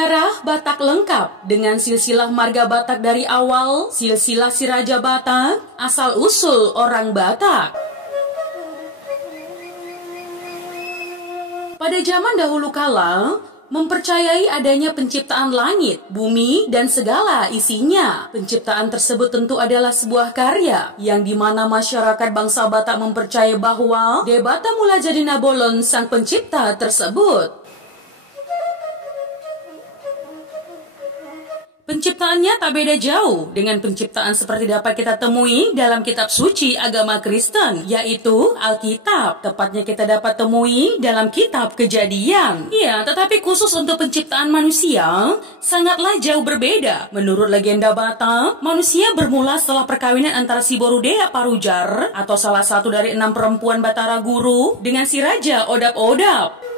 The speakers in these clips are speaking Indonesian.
Sejarah Batak lengkap dengan silsilah marga Batak dari awal, silsilah si Raja Batak, asal-usul orang Batak. Pada zaman dahulu kala, mempercayai adanya penciptaan langit, bumi, dan segala isinya. Penciptaan tersebut tentu adalah sebuah karya, yang dimana masyarakat bangsa Batak mempercayai bahwa Debata Mula Jadi Nabolon sang pencipta tersebut. Penciptaannya tak beda jauh dengan penciptaan seperti dapat kita temui dalam kitab suci agama Kristen, yaitu Alkitab. Tepatnya kita dapat temui dalam kitab Kejadian. Ya, tetapi khusus untuk penciptaan manusia, sangatlah jauh berbeda. Menurut legenda Batak, manusia bermula setelah perkawinan antara si Borudea Parujar, atau salah satu dari 6 perempuan Batara Guru, dengan si Raja Odap-Odap.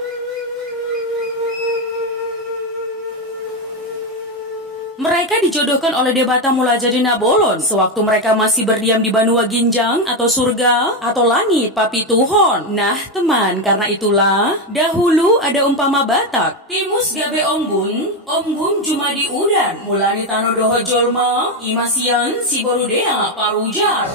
Mereka dijodohkan oleh Debata Mula Jadi Nabolon sewaktu mereka masih berdiam di Banua Ginjang atau surga atau langit Papi Tuhon. Nah teman, karena itulah dahulu ada umpama Batak. Timus gabe ombun, ombun jumadi udan, mulani tano doho jolma, imasian si Borudea Parujar.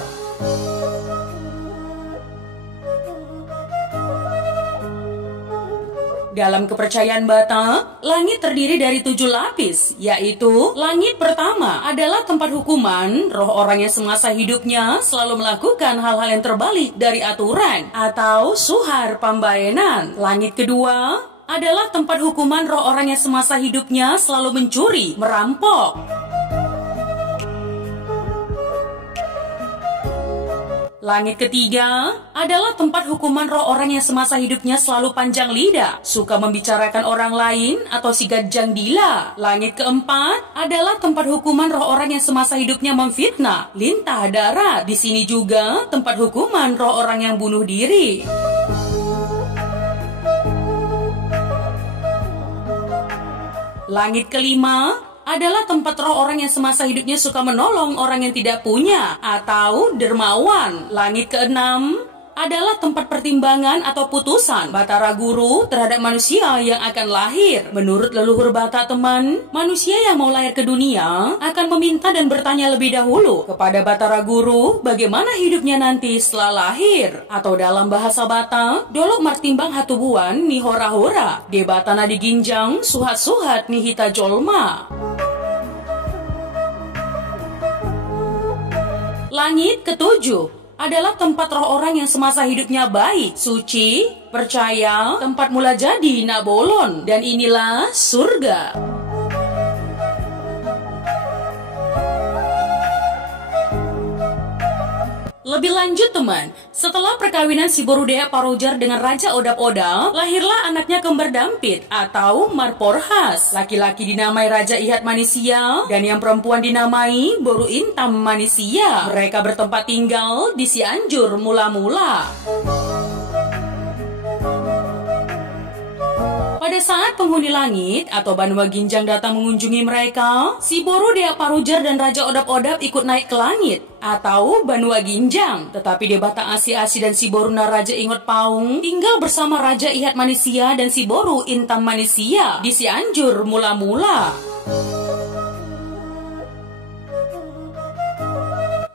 Dalam kepercayaan Batak, langit terdiri dari 7 lapis, yaitu langit pertama adalah tempat hukuman, roh orang yang semasa hidupnya selalu melakukan hal-hal yang terbalik dari aturan, atau suhar pambaenan. Langit kedua adalah tempat hukuman roh orang yang semasa hidupnya selalu mencuri, merampok. Langit ketiga adalah tempat hukuman roh orang yang semasa hidupnya selalu panjang lidah, suka membicarakan orang lain atau si gajang dila. Langit keempat adalah tempat hukuman roh orang yang semasa hidupnya memfitnah, lintah darat. Di sini juga tempat hukuman roh orang yang bunuh diri. Langit kelima adalah tempat roh orang yang semasa hidupnya suka menolong orang yang tidak punya atau dermawan. Langit keenam adalah tempat pertimbangan atau putusan Batara Guru terhadap manusia yang akan lahir. Menurut leluhur Batak teman, manusia yang mau lahir ke dunia akan meminta dan bertanya lebih dahulu kepada Batara Guru bagaimana hidupnya nanti setelah lahir. Atau dalam bahasa Batak, dolok martimbang hatubuan ni hora-hora, debatana di ginjang suhat-suhat ni hita jolma. Langit ketujuh adalah tempat roh orang yang semasa hidupnya baik, suci, percaya, tempat mula jadi Nabolon, dan inilah surga. Lebih lanjut teman, setelah perkawinan si Borudea Parujar dengan Raja Odap-Odap, lahirlah anaknya kembar dampit atau Marporhas. Laki-laki dinamai Raja Ihat Manisia dan yang perempuan dinamai Boru Intam Manisia. Mereka bertempat tinggal di Cianjur mula-mula. Pada saat penghuni langit atau Banua Ginjang datang mengunjungi mereka, si Borudea Parujar dan Raja Odap-Odap ikut naik ke langit atau Banua Ginjang. Tetapi Debata Asi-Asi dan si Boru Naraja Ingot Paung tinggal bersama Raja Ihat Manisia dan si Boru Intam Manisia di Cianjur mula-mula.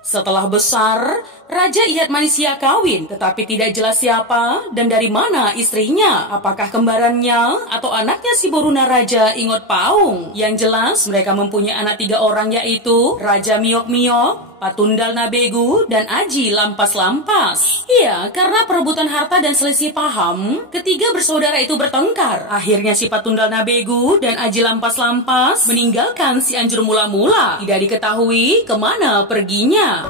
Setelah besar, Raja Ihat Manisia kawin, tetapi tidak jelas siapa dan dari mana istrinya. Apakah kembarannya atau anaknya si Boru Naraja Ingot Paung? Yang jelas mereka mempunyai anak 3 orang, yaitu Raja Miok-Miok, Patundal Nabegu, dan Aji Lampas-Lampas. Iya, karena perebutan harta dan selisih paham, ketiga bersaudara itu bertengkar. Akhirnya si Patundal Nabegu dan Aji Lampas-Lampas meninggalkan Cianjur mula-mula. Tidak diketahui kemana perginya.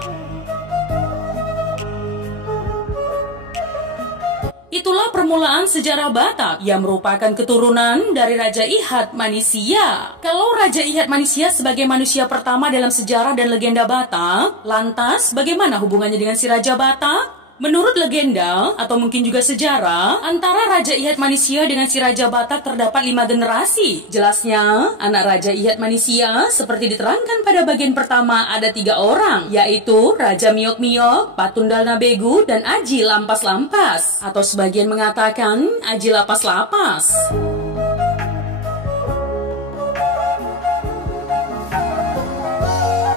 Itulah permulaan sejarah Batak yang merupakan keturunan dari Raja Ihat Manisia. Kalau Raja Ihat Manisia sebagai manusia pertama dalam sejarah dan legenda Batak, lantas bagaimana hubungannya dengan si Raja Batak? Menurut legenda, atau mungkin juga sejarah, antara Raja Ihat Manisia dengan si Raja Batak terdapat 5 generasi. Jelasnya, anak Raja Ihat Manisia seperti diterangkan pada bagian pertama ada 3 orang, yaitu Raja Miok-Miok, Patundal Nabegu, dan Aji Lampas-Lampas. Atau sebagian mengatakan Aji Lapas-Lapas.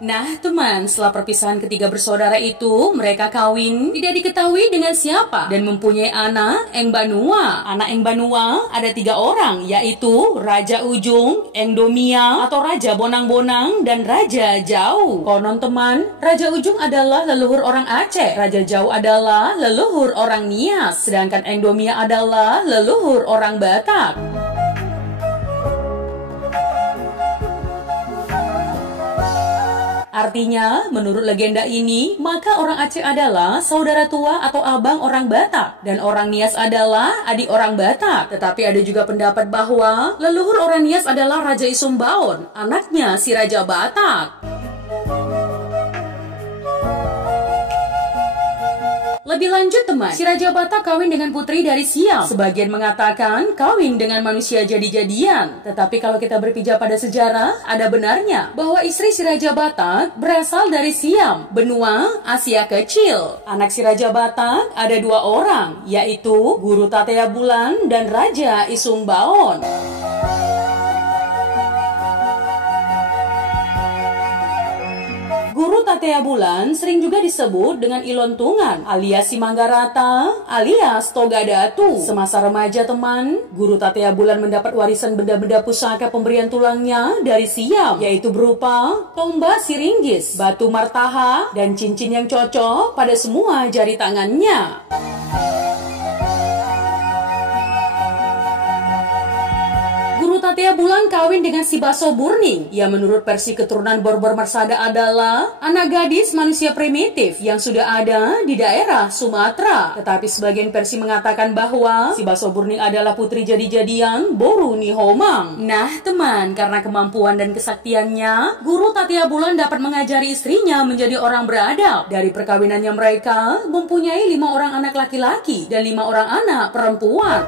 Nah teman, setelah perpisahan ketiga bersaudara itu, mereka kawin, tidak diketahui dengan siapa, dan mempunyai anak Engbanua. Anak Engbanua ada 3 orang, yaitu Raja Ujung, Engdomia atau Raja Bonang-Bonang, dan Raja Jau. Konon teman, Raja Ujung adalah leluhur orang Aceh, Raja Jau adalah leluhur orang Nias, sedangkan Engdomia adalah leluhur orang Batak. Artinya, menurut legenda ini, maka orang Aceh adalah saudara tua atau abang orang Batak, dan orang Nias adalah adik orang Batak. Tetapi ada juga pendapat bahwa leluhur orang Nias adalah Raja Isumbaon, anaknya si Raja Batak. Lebih lanjut teman, si Raja Batak kawin dengan putri dari Siam. Sebagian mengatakan kawin dengan manusia jadi-jadian. Tetapi kalau kita berpijak pada sejarah, ada benarnya bahwa istri si Raja Batak berasal dari Siam, benua Asia Kecil. Anak si Raja Batak ada 2 orang, yaitu Guru Tatea Bulan dan Raja Isumbaon. Guru Tatea Bulan sering juga disebut dengan Ilontungan alias si Manggarata alias Togadatu. Semasa remaja teman, Guru Tatea Bulan mendapat warisan benda-benda pusaka pemberian tulangnya dari Siam, yaitu berupa tombak siringgis, batu martaha, dan cincin yang cocok pada semua jari tangannya. Tatea Bulan kawin dengan si Baso Burning, yang menurut versi keturunan Borbor Marsada adalah anak gadis manusia primitif yang sudah ada di daerah Sumatera. Tetapi sebagian versi mengatakan bahwa si Baso Burning adalah putri jadi-jadian Boru Nihomang. Nah teman, karena kemampuan dan kesaktiannya, Guru Tatea Bulan dapat mengajari istrinya menjadi orang beradab. Dari perkawinannya mereka mempunyai 5 orang anak laki-laki dan 5 orang anak perempuan.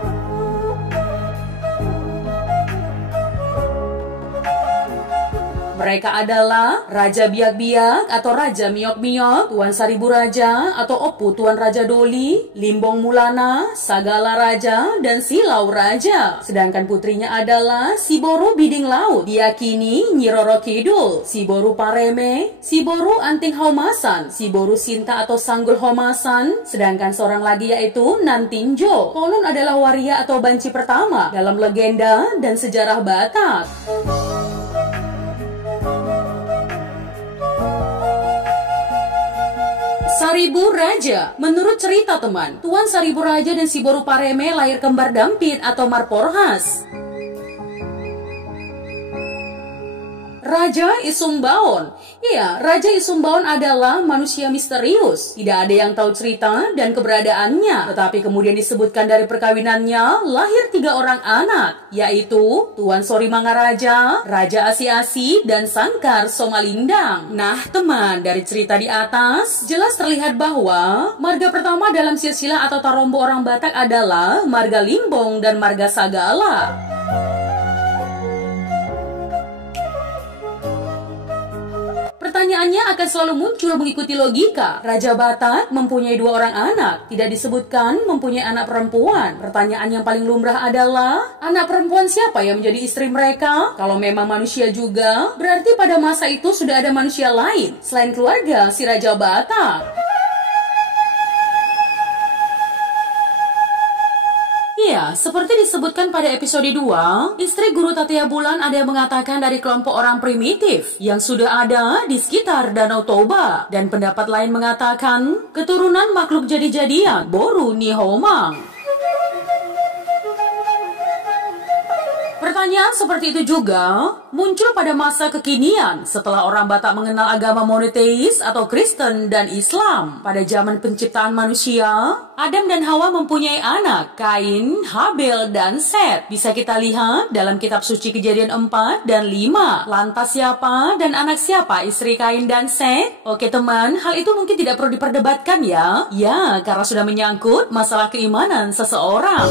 Mereka adalah Raja Biak-Biak atau Raja Miok-Miok, Tuan Saribu Raja atau Opu Tuan Raja Doli, Limbong Mulana, Sagala Raja, dan Silau Raja. Sedangkan putrinya adalah si Boru Biding Laut, diyakini Nyi Roro Kidul, si Boru Pareme, si Boru Anting Haumasan, si Boru Sinta atau Sanggul Haumasan, sedangkan seorang lagi yaitu Nantinjo. Konon adalah waria atau banci pertama dalam legenda dan sejarah Batak. Saribu Raja. Menurut cerita teman, Tuan Saribu Raja dan si Boru Pareme lahir kembar dampit atau marporhas. Raja Isumbaon. Iya, Raja Isumbaon adalah manusia misterius. Tidak ada yang tahu cerita dan keberadaannya. Tetapi kemudian disebutkan dari perkawinannya lahir 3 orang anak, yaitu Tuan Sori Mangaraja, Raja Asi-Asi, dan Sangkar Somalindang. Nah teman, dari cerita di atas jelas terlihat bahwa marga pertama dalam silsilah atau tarombo orang Batak adalah marga Limbong dan marga Sagala. Pertanyaannya akan selalu muncul mengikuti logika. Raja Batak mempunyai 2 orang anak, tidak disebutkan mempunyai anak perempuan. Pertanyaan yang paling lumrah adalah, anak perempuan siapa yang menjadi istri mereka? Kalau memang manusia juga, berarti pada masa itu sudah ada manusia lain selain keluarga si Raja Batak. Ya, seperti disebutkan pada episode 2, istri Guru Tatea Bulan ada yang mengatakan dari kelompok orang primitif yang sudah ada di sekitar Danau Toba. Dan pendapat lain mengatakan keturunan makhluk jadi-jadian Boru Nihomang. Pertanyaan seperti itu juga muncul pada masa kekinian setelah orang Batak mengenal agama monoteis atau Kristen dan Islam. Pada zaman penciptaan manusia, Adam dan Hawa mempunyai anak, Kain, Habel, dan Set. Bisa kita lihat dalam kitab suci Kejadian 4 dan 5. Lantas siapa dan anak siapa istri Kain dan Set? Oke teman, hal itu mungkin tidak perlu diperdebatkan ya. Ya, karena sudah menyangkut masalah keimanan seseorang.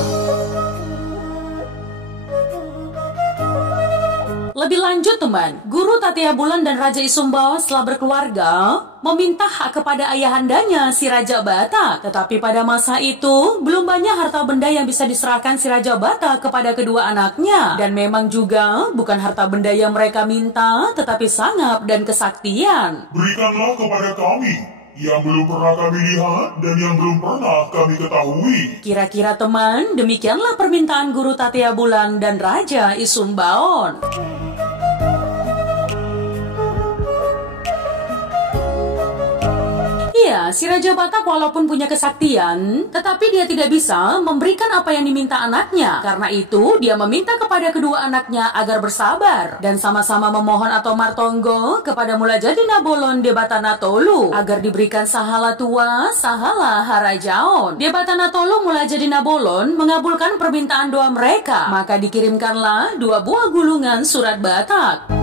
Lebih lanjut teman, Guru Tatia Bulan dan Raja Isumbawan setelah berkeluarga meminta hak kepada ayahandanya si Raja Batak. Tetapi pada masa itu belum banyak harta benda yang bisa diserahkan si Raja Batak kepada kedua anaknya. Dan memang juga bukan harta benda yang mereka minta, tetapi sangap dan kesaktian. Berikanlah kepada kami yang belum pernah kami lihat dan yang belum pernah kami ketahui. Kira-kira teman, demikianlah permintaan Guru Tatia Bulan dan Raja Isumbawan. Iya, si Raja Batak walaupun punya kesaktian, tetapi dia tidak bisa memberikan apa yang diminta anaknya. Karena itu, dia meminta kepada kedua anaknya agar bersabar dan sama-sama memohon atau martonggo kepada Mulajadi Nabolon Debatana Tolu agar diberikan sahala tua, sahala harajaon. Debatana Tolu Mulajadi Nabolon mengabulkan permintaan doa mereka, maka dikirimkanlah 2 buah gulungan surat Batak.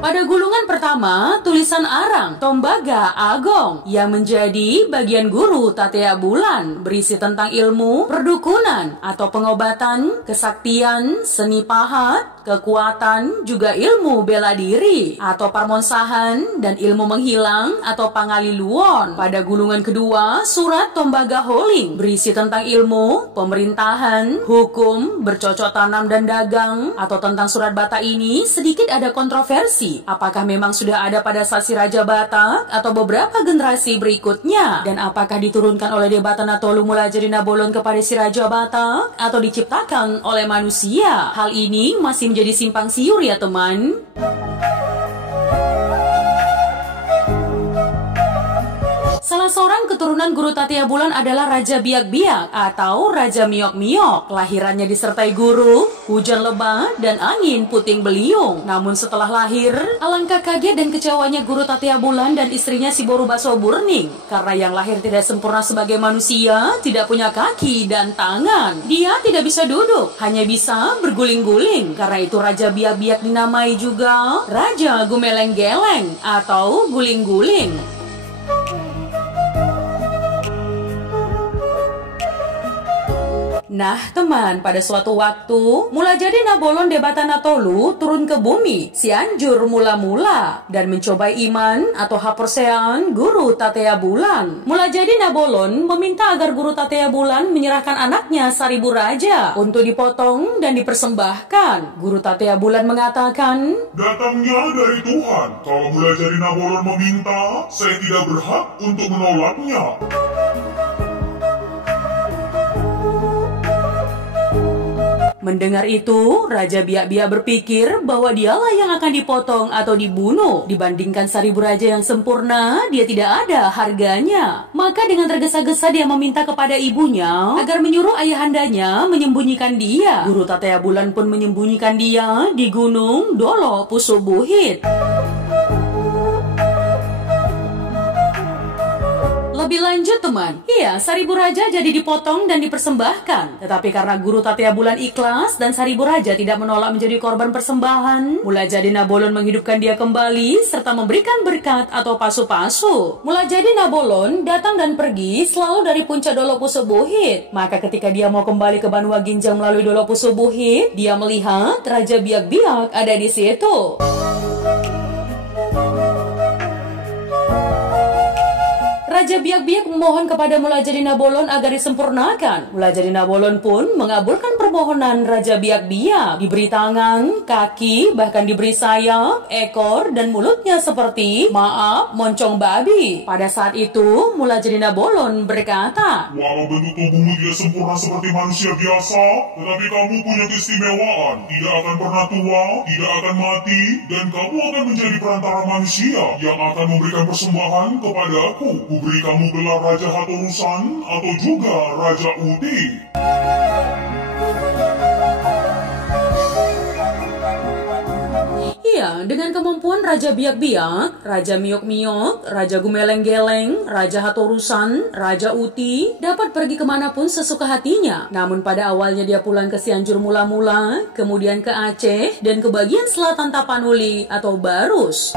Pada gulungan pertama, tulisan Arang Tombaga Agong yang menjadi bagian Guru Tatia Bulan berisi tentang ilmu perdukunan atau pengobatan, kesaktian, seni pahat, kekuatan, juga ilmu bela diri atau parmonsahan dan ilmu menghilang atau pangaliluon. Pada gulungan kedua, surat Tombaga Holing berisi tentang ilmu pemerintahan, hukum, bercocok tanam dan dagang. Atau tentang surat Batak ini sedikit ada kontroversi. Apakah memang sudah ada pada saat si Raja Batak atau beberapa generasi berikutnya? Dan apakah diturunkan oleh Debatana Tolu Mulajadi Nabolon kepada si Raja Batak atau diciptakan oleh manusia? Hal ini masih menjadi simpang siur ya teman. Salah seorang keturunan Guru Tatia Bulan adalah Raja Biak-Biak atau Raja Miok-Miok. Kelahirannya disertai guru, hujan lebat, dan angin puting beliung. Namun setelah lahir, alangkah kaget dan kecewanya Guru Tatia Bulan dan istrinya si Boru Baso Burning. Karena yang lahir tidak sempurna sebagai manusia, tidak punya kaki dan tangan. Dia tidak bisa duduk, hanya bisa berguling-guling. Karena itu Raja Biak-Biak dinamai juga Raja Gumeleng-Geleng atau guling-guling. Nah teman, pada suatu waktu Mulajadi Nabolon Debatana Tolu turun ke bumi Cianjur mula-mula dan mencobai iman atau haporsean Guru Tatia Bulan. Mulajadi Nabolon meminta agar Guru Tatia Bulan menyerahkan anaknya Saribu Raja untuk dipotong dan dipersembahkan. Guru Tatia Bulan mengatakan, datangnya dari Tuhan. Kalau Mulajadi Nabolon meminta, saya tidak berhak untuk menolaknya. Mendengar itu, Raja Biak-Biak berpikir bahwa dialah yang akan dipotong atau dibunuh. Dibandingkan Saribu Raja yang sempurna, dia tidak ada harganya. Maka dengan tergesa-gesa dia meminta kepada ibunya agar menyuruh ayahandanya menyembunyikan dia. Guru Tatia Bulan pun menyembunyikan dia di Gunung Dolo Pusubuhit. Lebih lanjut teman, iya Saribu Raja jadi dipotong dan dipersembahkan. Tetapi karena Guru Tatia Bulan ikhlas dan Saribu Raja tidak menolak menjadi korban persembahan, Mulajadi Nabolon menghidupkan dia kembali serta memberikan berkat atau pasu-pasu. Mulajadi Nabolon datang dan pergi selalu dari puncak Dolo Pusubuhit. Maka ketika dia mau kembali ke Banua Ginjang melalui Dolo Pusubuhit, dia melihat Raja Biak-Biak ada di situ. Raja Biak-Biak memohon kepada Mulajadi Nabolon agar disempurnakan. Mulajadi Nabolon pun mengabulkan permohonan Raja Biak-Biak. Diberi tangan, kaki, bahkan diberi sayap, ekor, dan mulutnya seperti, maaf, moncong babi. Pada saat itu, Mulajadi Nabolon berkata, walau bentuk tubuhmu tidak sempurna seperti manusia biasa, tetapi kamu punya keistimewaan. Tidak akan pernah tua, tidak akan mati, dan kamu akan menjadi perantara manusia yang akan memberikan persembahan kepada aku. Beri kamu gelar Raja Hatorusan atau juga Raja Uti. Iya, dengan kemampuan Raja Biak-Biak, Raja Miok-Miok, Raja Gumeleng-Geleng, Raja Hatorusan, Raja Uti dapat pergi kemanapun sesuka hatinya. Namun pada awalnya dia pulang ke Cianjur mula-mula, kemudian ke Aceh, dan ke bagian selatan Tapanuli atau Barus.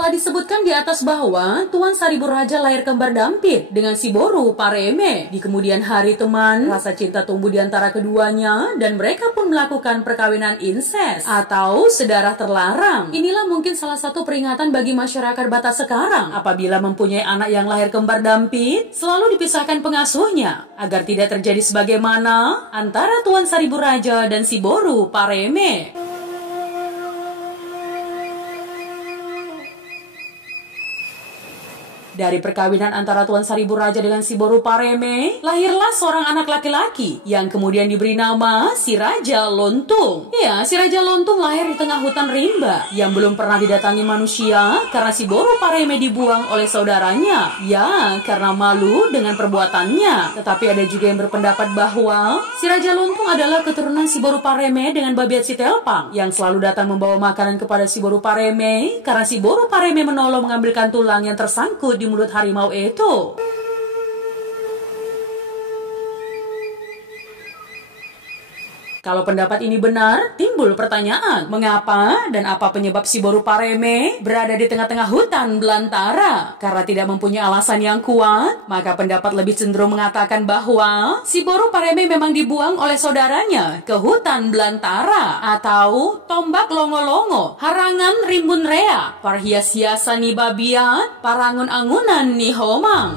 Setelah disebutkan di atas bahwa Tuan Saribu Raja lahir kembar dampit dengan si Boru Pareme. Di kemudian hari teman, rasa cinta tumbuh di antara keduanya dan mereka pun melakukan perkawinan incest atau sedarah terlarang. Inilah mungkin salah satu peringatan bagi masyarakat Batak sekarang. Apabila mempunyai anak yang lahir kembar dampit, selalu dipisahkan pengasuhnya agar tidak terjadi sebagaimana antara Tuan Saribu Raja dan si Boru Pareme. Dari perkawinan antara Tuan Saribu Raja dengan si Boru Pareme, lahirlah seorang anak laki-laki yang kemudian diberi nama si Raja Lontung. Ya, si Raja Lontung lahir di tengah hutan rimba yang belum pernah didatangi manusia karena si Boru Pareme dibuang oleh saudaranya. Ya, karena malu dengan perbuatannya. Tetapi ada juga yang berpendapat bahwa si Raja Lontung adalah keturunan si Boru Pareme dengan Babiat si Telpang yang selalu datang membawa makanan kepada si Boru Pareme karena si Boru Pareme menolong mengambilkan tulang yang tersangkut di mulut harimau itu. Kalau pendapat ini benar, timbul pertanyaan, mengapa dan apa penyebab si Boru Pareme berada di tengah-tengah hutan belantara? Karena tidak mempunyai alasan yang kuat, maka pendapat lebih cenderung mengatakan bahwa si Boru Pareme memang dibuang oleh saudaranya ke hutan belantara atau tombak longo-longo, harangan rimbun rea, parhias-hiasan ni babiat, parangun-angunan ni homang.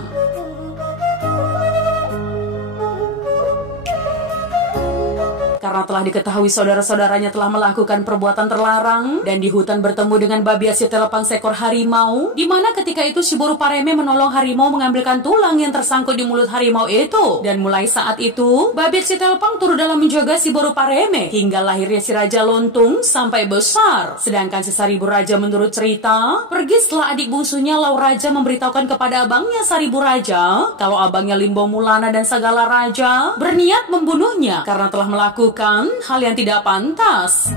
Karena telah diketahui saudara-saudaranya telah melakukan perbuatan terlarang dan di hutan bertemu dengan Babiat si Telpang seekor harimau, di mana ketika itu si Boru Pareme menolong harimau mengambilkan tulang yang tersangkut di mulut harimau itu. Dan mulai saat itu, Babiat si Telpang turut dalam menjaga si Boru Pareme hingga lahirnya si Raja Lontung sampai besar. Sedangkan si Saribu Raja menurut cerita, pergi setelah adik bungsunya Lau Raja memberitahukan kepada abangnya Saribu Raja kalau abangnya Limbo Mulana dan Sagala Raja berniat membunuhnya karena telah melakukan hal yang tidak pantas.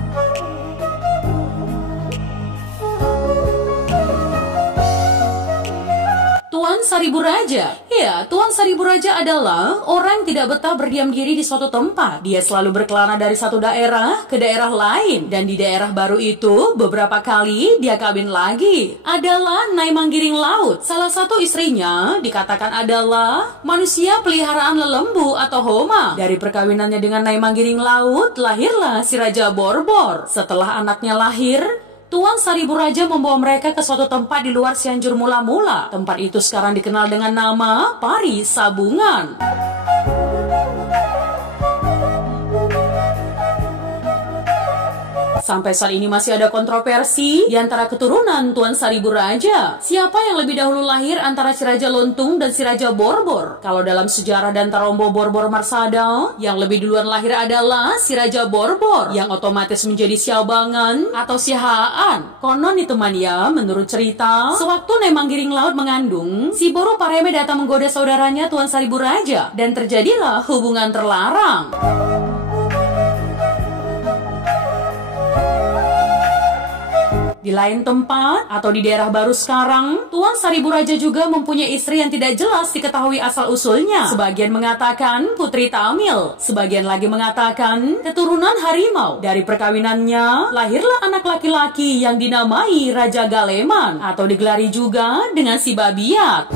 Tuan Saribu Raja. Ya, Tuan Saribu Raja adalah orang yang tidak betah berdiam diri di suatu tempat. Dia selalu berkelana dari satu daerah ke daerah lain. Dan di daerah baru itu, beberapa kali dia kawin lagi. Adalah Nyai Manggiring Laut. Salah satu istrinya dikatakan adalah manusia peliharaan lelembu atau homa. Dari perkawinannya dengan Nyai Manggiring Laut, lahirlah si Raja Borbor. Setelah anaknya lahir, Tuan Saribu Raja membawa mereka ke suatu tempat di luar Cianjur Mula-Mula. Tempat itu sekarang dikenal dengan nama Pari Sabungan. Sampai saat ini masih ada kontroversi di antara keturunan Tuan Saribu Raja. Siapa yang lebih dahulu lahir antara si Raja Lontung dan si Raja Borbor? Kalau dalam sejarah dan Tarombo Borbor Marsada, yang lebih duluan lahir adalah si Raja Borbor, yang otomatis menjadi Siabangan atau Sihaan. Konon nih teman ya, menurut cerita, sewaktu Nyai Manggiring Laut mengandung, si Boru Pareme datang menggoda saudaranya Tuan Saribu Raja, dan terjadilah hubungan terlarang. Di lain tempat, atau di daerah baru sekarang, Tuan Saribu Raja juga mempunyai istri yang tidak jelas diketahui asal-usulnya. Sebagian mengatakan Putri Tamil, sebagian lagi mengatakan keturunan harimau. Dari perkawinannya, lahirlah anak laki-laki yang dinamai Raja Galeman, atau digelari juga dengan si Babiat.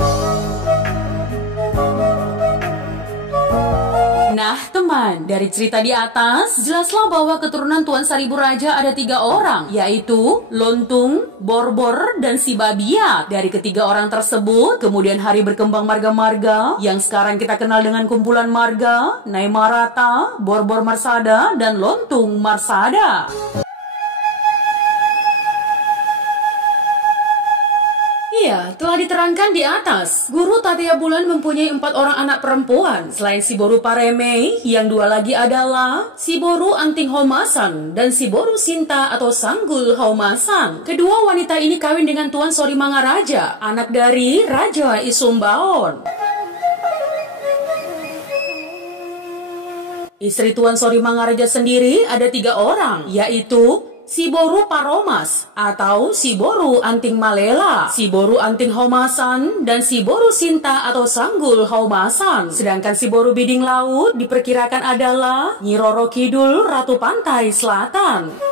Nah teman, dari cerita di atas, jelaslah bahwa keturunan Tuan Saribu Raja ada 3 orang, yaitu Lontung, Borbor, dan si Babiat. Dari ketiga orang tersebut, kemudian hari berkembang marga-marga, yang sekarang kita kenal dengan kumpulan marga, Nyai Marata, Borbor Marsada, dan Lontung Marsada. Iya, telah diterangkan di atas. Guru Tatia Bulan mempunyai 4 orang anak perempuan. Selain si Boru Pareme, yang 2 lagi adalah si Boru Anting Homasan dan si Boru Sinta atau Sanggul Homasan. Kedua wanita ini kawin dengan Tuan Sorimangaraja, anak dari Raja Isumbaon. Istri Tuan Sorimangaraja sendiri ada 3 orang, yaitu si Boru Paromas atau si Boru Anting Malela, si Boru Anting Homasan, dan si Boru Sinta atau Sanggul Homasan. Sedangkan si Boru Biding Laut diperkirakan adalah Nyi Roro Kidul, Ratu Pantai Selatan.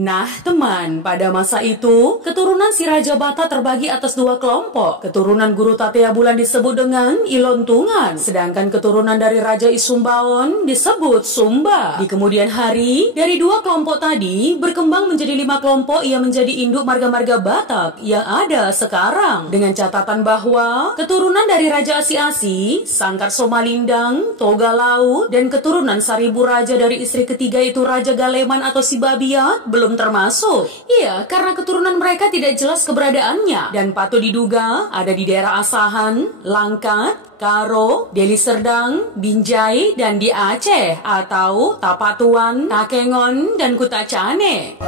Nah teman, pada masa itu, keturunan si Raja Bata terbagi atas 2 kelompok. Keturunan Guru Tatea Bulan disebut dengan Ilontungan, sedangkan keturunan dari Raja Isumbaon disebut Sumba. Di kemudian hari, dari 2 kelompok tadi berkembang menjadi 5 kelompok yang menjadi induk marga-marga Batak yang ada sekarang. Dengan catatan bahwa keturunan dari Raja Asi-Asi, Sangkar Somalindang, Toga Laut, dan keturunan Saribu Raja dari istri ketiga itu Raja Galeman atau si Babiat belum termasuk. Iya, karena keturunan mereka tidak jelas keberadaannya dan patut diduga ada di daerah Asahan, Langkat, Karo, Deli Serdang, Binjai, dan di Aceh atau Tapatuan, Takengon, dan Kutacane.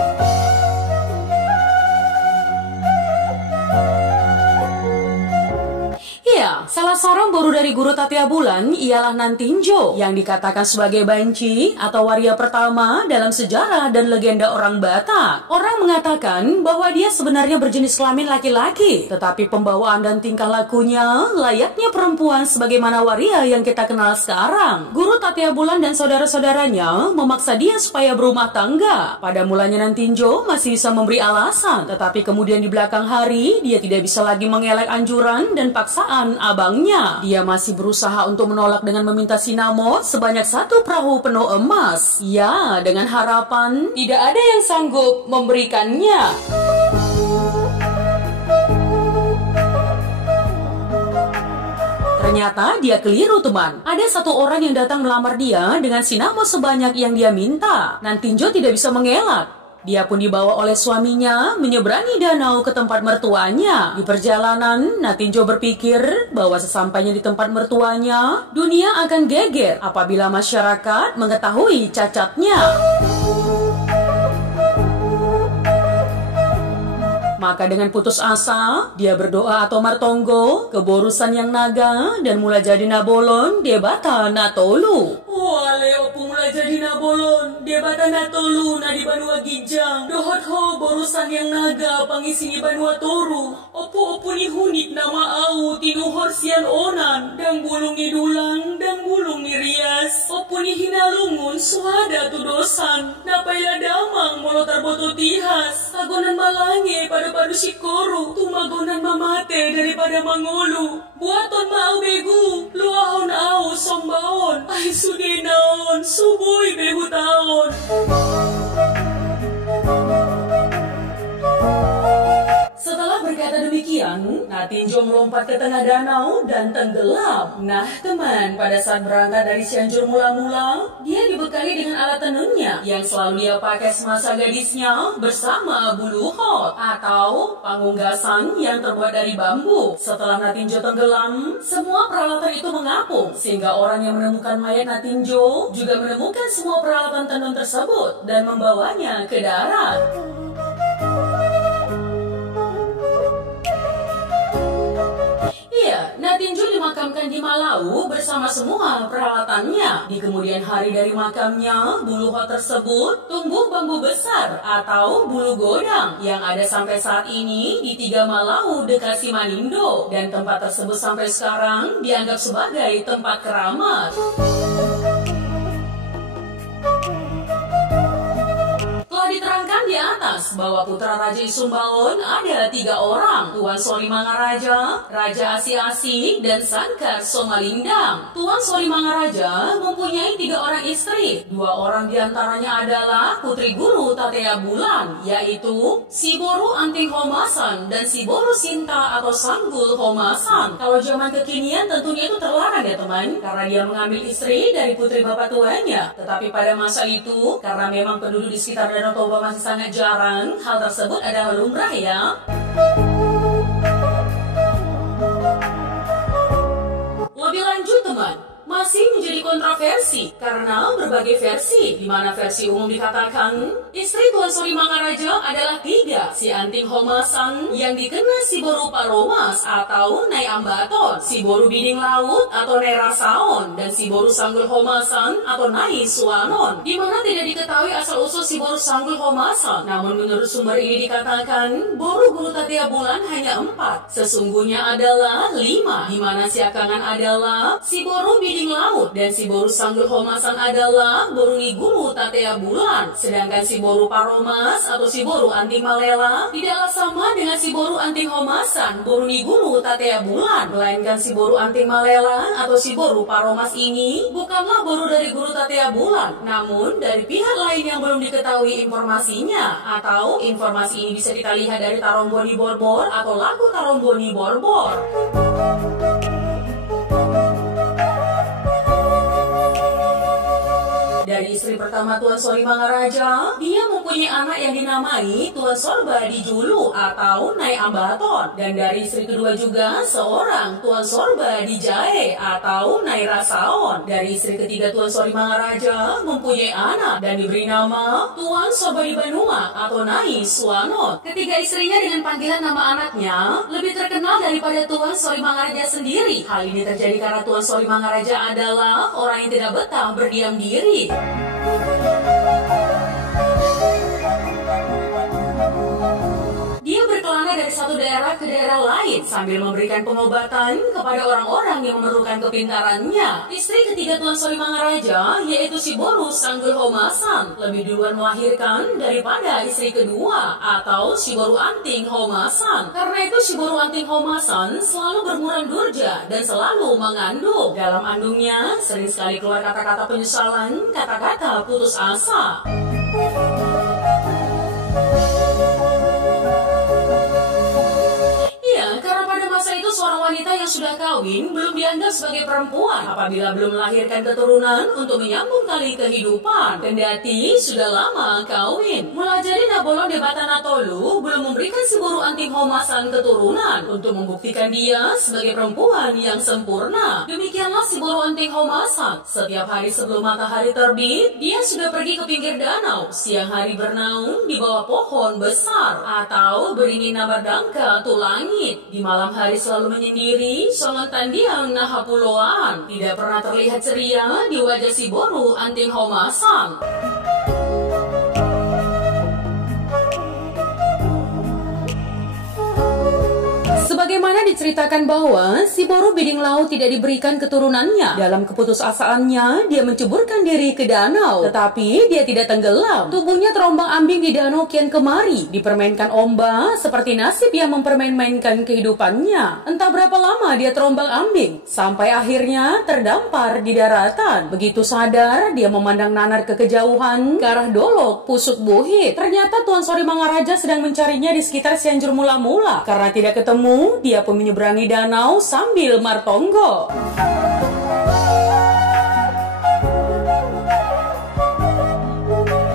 Ya, salah seorang boru dari Guru Tatea Bulan ialah Nantinjo yang dikatakan sebagai banci atau waria pertama dalam sejarah dan legenda orang Batak. Orang mengatakan bahwa dia sebenarnya berjenis kelamin laki-laki, tetapi pembawaan dan tingkah lakunya layaknya perempuan sebagaimana waria yang kita kenal sekarang. Guru Tatea Bulan dan saudara-saudaranya memaksa dia supaya berumah tangga. Pada mulanya Nantinjo masih bisa memberi alasan, tetapi kemudian di belakang hari dia tidak bisa lagi mengelak anjuran dan paksaan abangnya. Dia masih berusaha untuk menolak dengan meminta sinamo sebanyak 1 perahu penuh emas. Ya, dengan harapan tidak ada yang sanggup memberikannya. Ternyata dia keliru teman. Ada 1 orang yang datang melamar dia dengan sinamo sebanyak yang dia minta. Nantinjo tidak bisa mengelak. Dia pun dibawa oleh suaminya menyeberangi danau ke tempat mertuanya. Di perjalanan, Nantinjo berpikir bahwa sesampainya di tempat mertuanya, dunia akan geger apabila masyarakat mengetahui cacatnya. Maka dengan putus asa, dia berdoa atau martonggo ke borusan yang naga dan mulai jadi nabolon debata natolu. Wale opu mulai jadi nabolon debata natolu na di Banua Gijang. Dohot ho borusan yang naga pangisini Banua Toru. Opu ni hunit nama au tinuhor sian onan. Dang bulungi dulang, dang bulungi rias. Opu ni hinalungun suada tu dosan. Napaila damang molotar boto tihas. Agonan malange pada padu sikoru, tumagonan mamate daripada mangulu. Buaton mau begu, luahon au sombaon. Ay sudenaon, suboy behu taon. Setelah berkata demikian, Nantinjo melompat ke tengah danau dan tenggelam. Nah teman, pada saat berangkat dari Cianjur mula-mula, dia dibekali dengan alat tenunnya yang selalu dia pakai semasa gadisnya bersama buluhot atau pangunggasan yang terbuat dari bambu. Setelah Nantinjo tenggelam, semua peralatan itu mengapung sehingga orang yang menemukan mayat Nantinjo juga menemukan semua peralatan tenun tersebut dan membawanya ke darat. Nantinjo dimakamkan di Malau bersama semua peralatannya. Di kemudian hari dari makamnya, buluhot tersebut tumbuh bambu besar atau bulu godang yang ada sampai saat ini di 3 Malau dekat Simanindo. Dan tempat tersebut sampai sekarang dianggap sebagai tempat keramat. Diterangkan di atas bahwa putra Raja Isumbaon ada 3 orang, Tuan Solimangaraja, Raja Asi-Asi, dan Sangkar Somalindang. Tuan Solimangaraja mempunyai 3 orang istri. 2 orang diantaranya adalah putri Guru Tatea Bulan, yaitu si Boru Anting Homasan dan si Boru Sinta atau Sanggul Homasan. Kalau zaman kekinian tentunya itu terlarang ya teman, karena dia mengambil istri dari putri bapak tuanya. Tetapi pada masa itu, karena memang penduduk di sekitar Danau Toba masih sangat jarang, hal tersebut adalah lumrah ya. Lebih lanjut teman, masih menjadi kontroversi karena berbagai versi, di mana versi umum dikatakan istri Tuan Solimangaraja adalah 3, si Anting Homasan yang dikenal si Boru Paromas atau Nai Ambaton, si Boru Biding Laut atau Nai Rasaon, dan si Boru Sanggul Homasan atau Nai Suanon, di mana tidak diketahui asal-usul si Boru Sanggul Homasan. Namun menurut sumber ini dikatakan Boru Guru Tatea Bulan hanya 4, sesungguhnya adalah 5, di mana si Akangan adalah si Boru Biding Laut dan si Boru Sanggul Homasan adalah adalah Boruni Guru Tatea Bulan. Sedangkan si Boru Paromas atau si Boru Anting Malela tidaklah sama dengan si Boru Anting Homasan Boruni Guru Tatea Bulan, melainkan si Boru Anting Malela atau si Boru Paromas ini bukanlah boru dari Guru Tatea Bulan, namun dari pihak lain yang belum diketahui informasinya. Atau informasi ini bisa kita lihat dari Taromboni Borbor atau lagu Taromboni Borbor. Dari istri pertama Tuan Sori Mangaraja, dia mempunyai anak yang dinamai Tuan Sorba Dijulu atau Nai Ambaton. Dan dari istri kedua juga seorang Tuan Sorba Dijae atau Nai Rasaon. Dari istri ketiga Tuan Sori Mangaraja mempunyai anak dan diberi nama Tuan Sorba Dibanua atau Nai Suanot. Ketiga istrinya dengan panggilan nama anaknya lebih terkenal daripada Tuan Sori Mangaraja sendiri. Hal ini terjadi karena Tuan Sori Mangaraja adalah orang yang tidak betah berdiam diri. Dia berkelana dari satu daerah ke daerah lain sambil memberikan pengobatan kepada orang-orang yang memerlukan kepintarannya. Istri ketiga Tuan Sori Mangaraja, yaitu si Boru Sanggul Homasan, lebih duluan melahirkan daripada istri kedua atau si Boru Anting Homasan. Karena itu si Boru Anting Homasan selalu bermuram durja dan selalu mengandung. Dalam andungnya sering sekali keluar kata-kata penyesalan, kata-kata putus asa. Masa itu seorang wanita yang sudah kawin belum dianggap sebagai perempuan apabila belum melahirkan keturunan untuk menyambung tali kehidupan. Kendati sudah lama kawin, Mulajadi Nabolon de Batanatolu belum memberikan si Boru Anting Homasan keturunan untuk membuktikan dia sebagai perempuan yang sempurna. Demikianlah si Boru Anting Homasan. Setiap hari sebelum matahari terbit, dia sudah pergi ke pinggir danau. Siang hari bernaung di bawah pohon besar atau beringin nabardangka tu langit. Di malam hari selalu menyendiri, songon tandiang nahapuloan. Tidak pernah terlihat ceria di wajah si Boru Anting Homasan. Sebagaimana diceritakan bahwa si Boru Biding Laut tidak diberikan keturunannya. Dalam keputusasaannya, dia menceburkan diri ke danau. Tetapi dia tidak tenggelam. Tubuhnya terombang-ambing di danau kian kemari, dipermainkan ombak seperti nasib yang mempermain-mainkan kehidupannya. Entah berapa lama dia terombang-ambing, sampai akhirnya terdampar di daratan. Begitu sadar, dia memandang nanar ke kejauhan, ke arah Dolok, Pusuk Buhit. Ternyata Tuan Sori Mangaraja sedang mencarinya di sekitar Cianjur Mula-Mula. Karena tidak ketemu, dia pun menyeberangi danau sambil martonggo.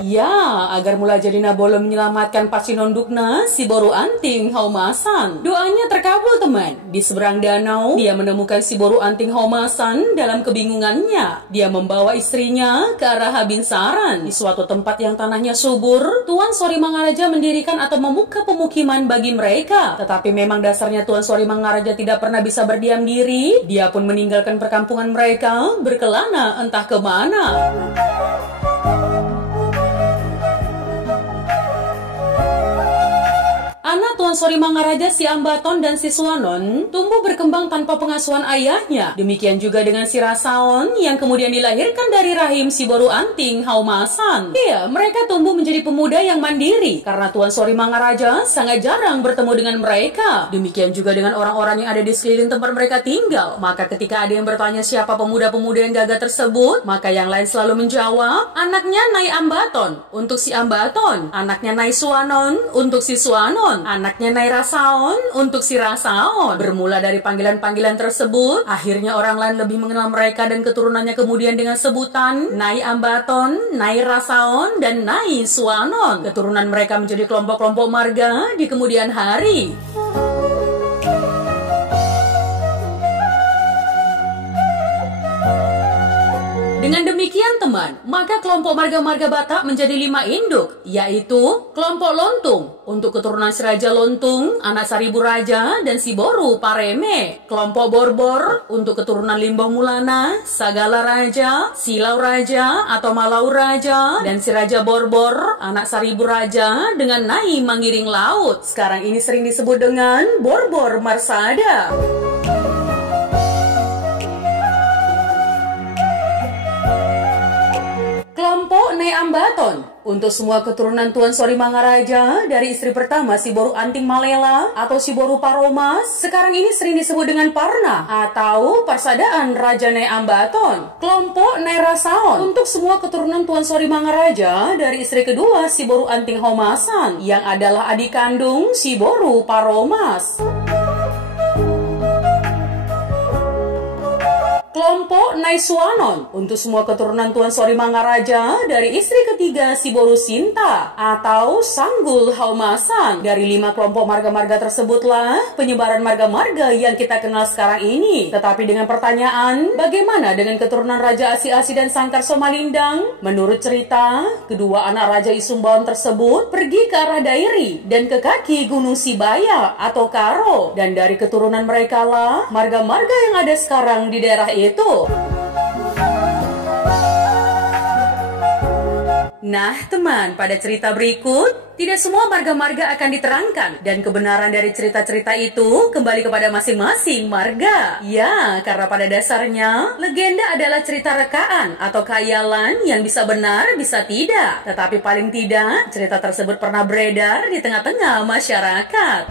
Ya, agar Mulajadi Nabolon menyelamatkan Pasinondukna si Boru Anting Homasan. Doanya terkabul, teman. Di seberang danau, dia menemukan si Boru Anting Homasan dalam kebingungannya. Dia membawa istrinya ke arah Habinsaran. Di suatu tempat yang tanahnya subur, Tuan Sori Mangaraja mendirikan atau membuka pemukiman bagi mereka. Tetapi memang dasarnya Tuan Sori Mangaraja tidak pernah bisa berdiam diri. Dia pun meninggalkan perkampungan mereka, berkelana entah kemana. Anak Tuan Sori Mangaraja si Ambaton dan si Suanon tumbuh berkembang tanpa pengasuhan ayahnya. Demikian juga dengan si Rasaon yang kemudian dilahirkan dari rahim si Boru Anting Homasan. Iya, mereka tumbuh menjadi pemuda yang mandiri karena Tuan Sori Mangaraja sangat jarang bertemu dengan mereka. Demikian juga dengan orang-orang yang ada di sekeliling tempat mereka tinggal. Maka ketika ada yang bertanya siapa pemuda-pemuda yang gagah tersebut, maka yang lain selalu menjawab, anaknya Nai Ambaton untuk si Ambaton, anaknya Nai Suanon untuk si Suanon, anaknya Nai Rasaon untuk si Rasaon. Bermula dari panggilan-panggilan tersebut, akhirnya orang lain lebih mengenal mereka dan keturunannya kemudian dengan sebutan Nai Ambaton, Nai Rasaon, dan Nai Suanon. Keturunan mereka menjadi kelompok-kelompok marga di kemudian hari. Dengan demikian teman, maka kelompok marga-marga Batak menjadi 5 induk, yaitu kelompok Lontung untuk keturunan si Raja Lontung, anak Saribu Raja, dan si Boru Pareme. Kelompok Borbor untuk keturunan Limbah Mulana, Sagala Raja, Silau Raja atau Malau Raja, dan si Raja Borbor, anak Saribu Raja dengan Nai Manggiring Laut. Sekarang ini sering disebut dengan Borbor Marsada. Kelompok Nyai Ambaton untuk semua keturunan Tuan Sori Mangaraja dari istri pertama si Boru Anting Malela atau si Boru Paromas, sekarang ini sering disebut dengan Parna atau Persadaan Raja Nyai Ambaton. Kelompok Nyai Rasaon untuk semua keturunan Tuan Sori Mangaraja dari istri kedua si Boru Anting Homasan yang adalah adik kandung si Boru Paromas. Kelompok Nyai Suanon untuk semua keturunan Tuan Sori Mangaraja dari istri ketiga si Boru Sinta atau Sanggul Haumasan. Dari 5 kelompok marga-marga tersebutlah penyebaran marga-marga yang kita kenal sekarang ini. Tetapi dengan pertanyaan, bagaimana dengan keturunan Raja Asi-Asi dan Sangkar Somalindang? Menurut cerita, kedua anak Raja Isumbawan tersebut pergi ke arah Dairi dan ke kaki Gunung Sibaya atau Karo. Dan dari keturunan mereka lah marga-marga yang ada sekarang di daerah itu. Nah teman, pada cerita berikut, tidak semua marga-marga akan diterangkan. Dan kebenaran dari cerita-cerita itu kembali kepada masing-masing marga. Ya, karena pada dasarnya, legenda adalah cerita rekaan atau khayalan yang bisa benar, bisa tidak. Tetapi paling tidak, cerita tersebut pernah beredar di tengah-tengah masyarakat.